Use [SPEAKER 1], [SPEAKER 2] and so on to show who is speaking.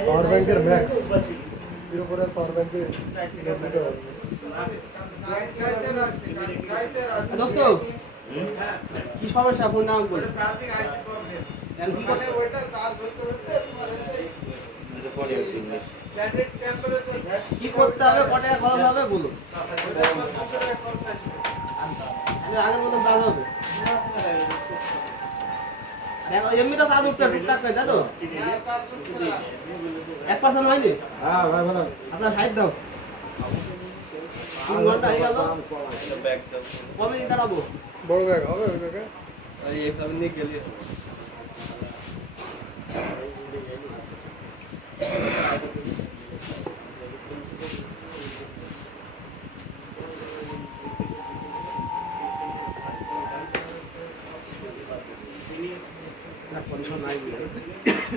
[SPEAKER 1] পাওয়ার ব্যাংকের ম্যাক্স এর উপরে পাওয়ার ব্যাংকে
[SPEAKER 2] কি সমস্যা? ফোন নাম এখন কি করতে হবে? কত খরচ হবে? বলুন আগে আগের মতো কাজ হবে এমনি তো চার্জ উঠতে টুকটাক তাই তো? এক পার্সেন্ট হয়নি?
[SPEAKER 1] হ্যাঁ ভাই ভালো।
[SPEAKER 2] আপনার হাইট দাও। তিন ঘণ্টা হয়ে গেল। কবে দিন
[SPEAKER 1] বড় ব্যাগ হবে ওই ব্যাগে?
[SPEAKER 3] এইভাবে নিয়ে গেলে। la persona ahí.